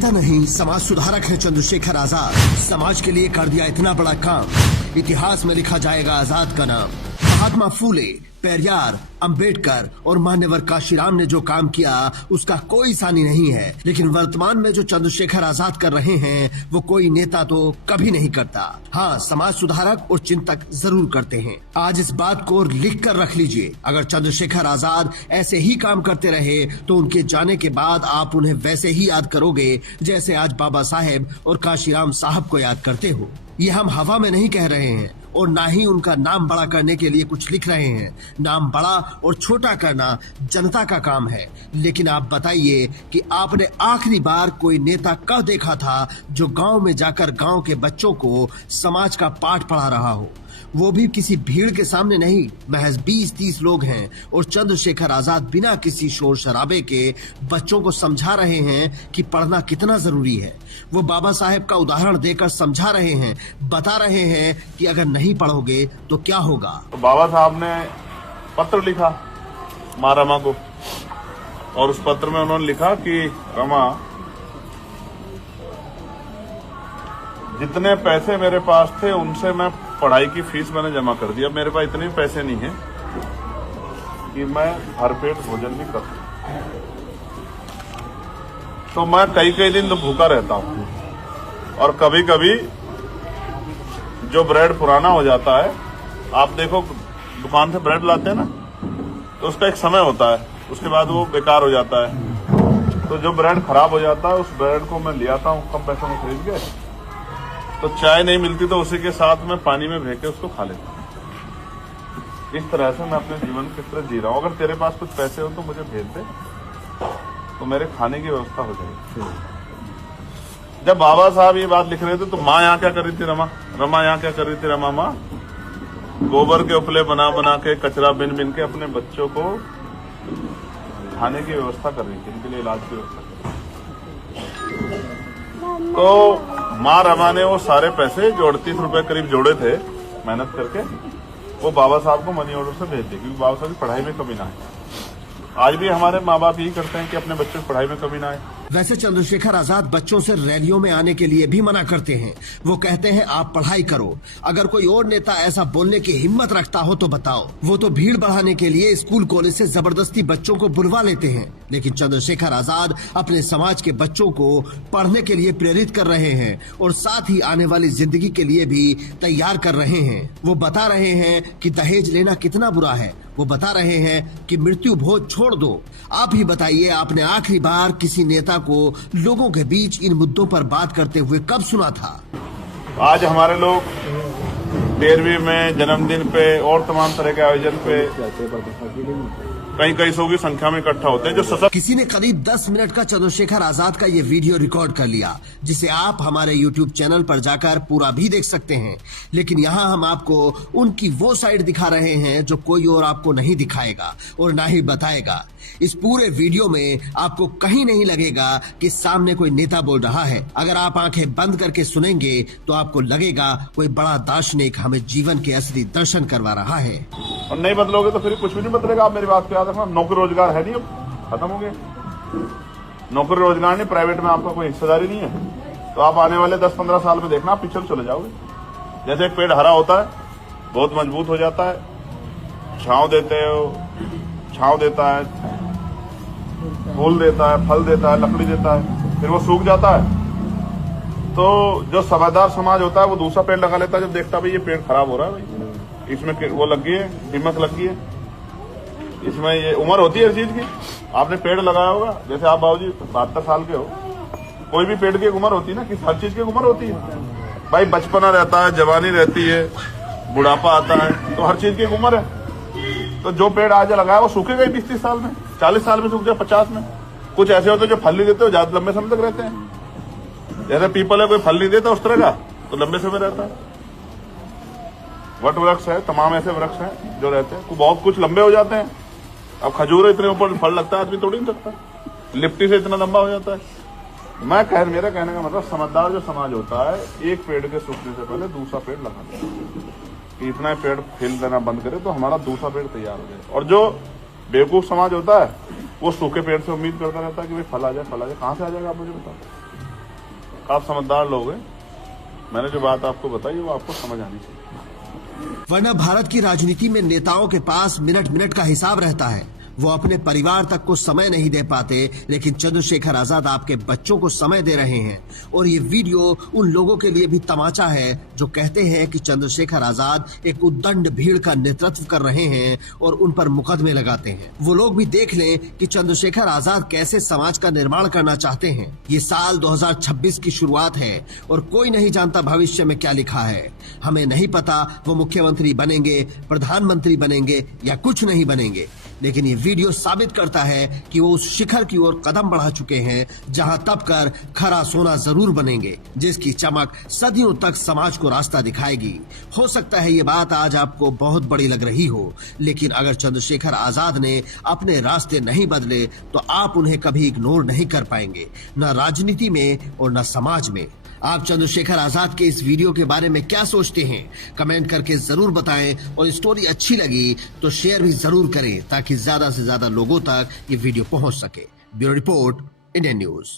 नेता नहीं, समाज सुधारक है चंद्रशेखर आजाद। समाज के लिए कर दिया इतना बड़ा काम, इतिहास में लिखा जाएगा आजाद का नाम। महात्मा फूले, पेरियार, अंबेडकर और मान्यवर काशीराम ने जो काम किया उसका कोई सानी नहीं है, लेकिन वर्तमान में जो चंद्रशेखर आजाद कर रहे हैं वो कोई नेता तो कभी नहीं करता। हाँ, समाज सुधारक और चिंतक जरूर करते हैं। आज इस बात को लिख कर रख लीजिए, अगर चंद्रशेखर आजाद ऐसे ही काम करते रहे तो उनके जाने के बाद आप उन्हें वैसे ही याद करोगे जैसे आज बाबा साहेब और काशीराम साहब को याद करते हो। ये हम हवा में नहीं कह रहे हैं और ना ही उनका नाम बड़ा करने के लिए कुछ लिख रहे हैं। नाम बड़ा और छोटा करना जनता का काम है, लेकिन आप बताइए कि आपने आखिरी बार कोई नेता कब देखा था जो गांव में जाकर गांव के बच्चों को समाज का पाठ पढ़ा रहा हो, वो भी किसी भीड़ के सामने नहीं। महज 20-30 लोग हैं और चंद्रशेखर आजाद बिना किसी शोर शराबे के बच्चों को समझा रहे हैं कि पढ़ना कितना जरूरी है। वो बाबा साहेब का उदाहरण देकर समझा रहे हैं, बता रहे हैं कि अगर नहीं पढ़ोगे तो क्या होगा। तो बाबा साहब ने पत्र लिखा माँ रमा को, और उस पत्र में उन्होंने लिखा कि रमा, जितने पैसे मेरे पास थे उनसे मैं पढ़ाई की फीस मैंने जमा कर दिया। मेरे पास इतने पैसे नहीं हैं कि मैं भरपेट भोजन भी कर सकूं, तो मैं कई दिन तो भूखा रहता हूं। और कभी कभी जो ब्रेड पुराना हो जाता है, आप देखो दुकान से ब्रेड लाते हैं ना, तो उसका एक समय होता है, उसके बाद वो बेकार हो जाता है। तो जो ब्रेड खराब हो जाता है उस ब्रेड को मैं ले आता हूं कम पैसों में खरीद के, तो चाय नहीं मिलती तो उसी के साथ में पानी में भेज के उसको खा लेता हूं। इस तरह से मैं अपने जीवन की तरह जी रहा हूं। अगर तेरे पास कुछ पैसे हो तो मुझे भेज दे, तो मेरे खाने की व्यवस्था हो जाएगी। जब बाबा साहब ये बात लिख रहे थे तो माँ यहाँ क्या कर रही थी, रमा यहाँ क्या कर रही थी, रमा माँ गोबर के उपले बना बना के, कचरा बिन बिन के अपने बच्चों को खाने की व्यवस्था कर रही थी, इनके लिए इलाज की व्यवस्था कर रही थी। तो माँ रमा ने वो सारे पैसे जो 38 रुपए करीब जोड़े थे मेहनत करके, वो बाबा साहब को मनी ऑर्डर से भेज दिए, क्योंकि बाबा साहब की पढ़ाई में कमी ना आए। आज भी हमारे माँ बाप यही करते हैं कि अपने बच्चों की पढ़ाई में कमी ना आए। वैसे चंद्रशेखर आजाद बच्चों से रैलियों में आने के लिए भी मना करते हैं। वो कहते हैं आप पढ़ाई करो। अगर कोई और नेता ऐसा बोलने की हिम्मत रखता हो तो बताओ। वो तो भीड़ बढ़ाने के लिए स्कूल कॉलेज से जबरदस्ती बच्चों को बुलवा लेते हैं, लेकिन चंद्रशेखर आजाद अपने समाज के बच्चों को पढ़ने के लिए प्रेरित कर रहे हैं और साथ ही आने वाली जिंदगी के लिए भी तैयार कर रहे हैं। वो बता रहे हैं कि दहेज लेना कितना बुरा है। वो बता रहे हैं कि मृत्यु भोज छोड़ दो। आप ही बताइए, आपने आखिरी बार किसी नेता को लोगों के बीच इन मुद्दों पर बात करते हुए कब सुना था? आज हमारे लोग 13वीं में, जन्मदिन पे और तमाम तरह के आयोजन पे कई सौ की संख्या में इकट्ठा होते हैं। जो सशक्त किसी ने करीब 10 मिनट का चंद्रशेखर आजाद का ये वीडियो रिकॉर्ड कर लिया, जिसे आप हमारे YouTube चैनल पर जाकर पूरा भी देख सकते हैं। लेकिन यहाँ हम आपको उनकी वो साइड दिखा रहे हैं जो कोई और आपको नहीं दिखाएगा और ना ही बताएगा। इस पूरे वीडियो में आपको कहीं नहीं लगेगा कि सामने कोई नेता बोल रहा है। अगर आप आंखें बंद करके सुनेंगे तो आपको लगेगा कोई बड़ा दार्शनिक हमें जीवन के असली दर्शन करवा रहा है। और नहीं बदलोगे तो फिर कुछ भी नहीं बदलेगा। आप मेरी बात को याद रखना, नौकरी रोजगार है नहीं, अब खत्म हो गया। नौकरी रोजगार नहीं, प्राइवेट में आपका कोई हिस्सेदारी नहीं है, तो आप आने वाले 10-15 साल में देखना आप पिछड़ चले जाओगे। जैसे एक पेड़ हरा होता है, बहुत मजबूत हो जाता है, छांव देता है, फूल देता है, फल देता है, लकड़ी देता है, फिर वो सूख जाता है। तो जो समझदार समाज होता है वो दूसरा पेड़ लगा लेता है जब देखता है भाई ये पेड़ खराब हो रहा है, भाई इसमें वो लग गई है, हिम्मत लग गई है, इसमें ये उम्र होती है हर चीज की। आपने पेड़ लगाया होगा, जैसे आप बाबूजी 72 साल के हो, कोई भी पेड़ की एक उम्र होती है ना, कि हर चीज की उम्र होती है भाई। बचपना रहता है, जवानी रहती है, बुढ़ापा आता है, तो हर चीज की एक उम्र है। तो जो पेड़ आज लगाया वो सूखेगा 20-30 साल में, 40 साल में सूख जाए, 50 में। कुछ ऐसे होते हैं जो फल नहीं देते, ज्यादा लंबे समय तक रहते हैं। जैसे पीपल है, कोई फल नहीं देता उस तरह का, तो लंबे समय रहता है। वट वृक्ष है, तमाम ऐसे वृक्ष हैं जो रहते हैं, बहुत कुछ लंबे हो जाते हैं। अब खजूर इतने ऊपर फल लगता है, आदमी तोड़ नहीं सकता, लिप्टी से इतना लंबा हो जाता है। मेरा कहने का मतलब, समझदार जो समाज होता है, एक पेड़ के सूखने से पहले दूसरा पेड़ लगाता है। इतना पेड़ फेल देना बंद करे तो हमारा दूसरा पेड़ तैयार हो जाए। और जो बेवकूफ समाज होता है वो सूखे पेड़ से उम्मीद करता रहता है कि भाई फल आ जाए, कहाँ से आ जाएगा आप मुझे बताओ। आप समझदार लोग हैं, मैंने जो बात आपको बताई वो आपको समझ आनी चाहिए। वरना भारत की राजनीति में नेताओं के पास मिनट मिनट का हिसाब रहता है। वो अपने परिवार तक को समय नहीं दे पाते, लेकिन चंद्रशेखर आजाद आपके बच्चों को समय दे रहे हैं। और ये वीडियो उन लोगों के लिए भी तमाचा है जो कहते हैं कि चंद्रशेखर आजाद एक उद्दंड भीड़ का नेतृत्व कर रहे हैं और उन पर मुकदमे लगाते हैं। वो लोग भी देख लें कि चंद्रशेखर आजाद कैसे समाज का निर्माण करना चाहते हैं। ये साल 2026 की शुरुआत है और कोई नहीं जानता भविष्य में क्या लिखा है। हमें नहीं पता वो मुख्यमंत्री बनेंगे, प्रधानमंत्री बनेंगे या कुछ नहीं बनेंगे, लेकिन ये वीडियो साबित करता है कि वो उस शिखर की ओर कदम बढ़ा चुके हैं जहां तप कर खरा सोना जरूर बनेंगे, जिसकी चमक सदियों तक समाज को रास्ता दिखाएगी। हो सकता है ये बात आज आपको बहुत बड़ी लग रही हो, लेकिन अगर चंद्रशेखर आजाद ने अपने रास्ते नहीं बदले तो आप उन्हें कभी इग्नोर नहीं कर पाएंगे, न राजनीति में और न समाज में। आप चंद्रशेखर आजाद के इस वीडियो के बारे में क्या सोचते हैं? कमेंट करके जरूर बताएं और स्टोरी अच्छी लगी तो शेयर भी जरूर करें ताकि ज्यादा से ज्यादा लोगों तक ये वीडियो पहुंच सके। Bureau report, Indian news.